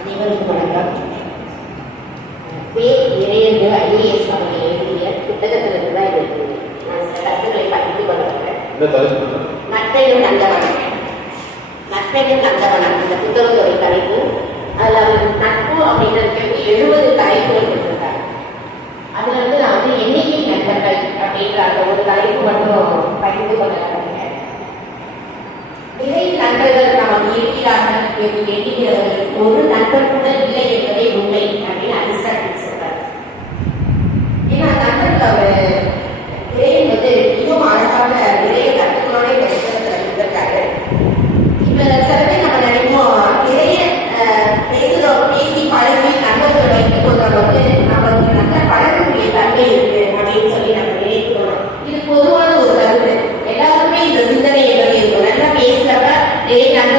அனைவருக்கும் வணக்கம். பேர் இறையர்கள் ஐஏஎஸ் அவர்கள் எழுதிய புத்தகத்திலிருந்து தான் இருக்கு. நான் சில கருத்துக்களை பகிர்ந்து கொள்கிறேன். நட்பெனும் நந்தவனம். நட்பெனும் நந்தவனம் இந்த புத்தகத்துறை தலைப்பு. அதில் அவர் நட்பு அப்படின்றதுக்கு 70 தலைப்புகள் கொடுத்துருக்காங்க. அதில் நான் எண்ணிக்கை நண்பர்கள் அப்படின்ற அந்த ஒரு தலைப்பு மட்டும் பகிர்ந்து கொள்ள நிறைய நண்பர்கள் நமக்கு இருக்கிறார்கள் என்று எண்ணுகிறவர்கள் ஒரு நண்பர் கூட இல்லை என்பதே உண்மை அப்படின்னு அரிஸ்டாட்டில் சொல்றார். ஏன்னா நண்பர்கள் அவர் நிறைய மிகவும் அழகான நிறைய கருத்துக்களோட இருக்காரு. இப்ப சில பேர் நம்ம நினைப்போம் நிறைய பேசுறோம், பேசி பழகி நண்பர்கள் வைத்துக் கொள்றவங்க நம்மளுக்கு நல்ல பழகக்கூடிய தன்மை இருக்கு அப்படின்னு சொல்லி நம்ம நினைக்கிறோம். இது பொதுவான ஒரு கருத்து. எல்லாருமே இந்த சிந்தனை எப்படி இருக்கும். நல்லா பேசுறப்ப நிறைய நண்பர்கள்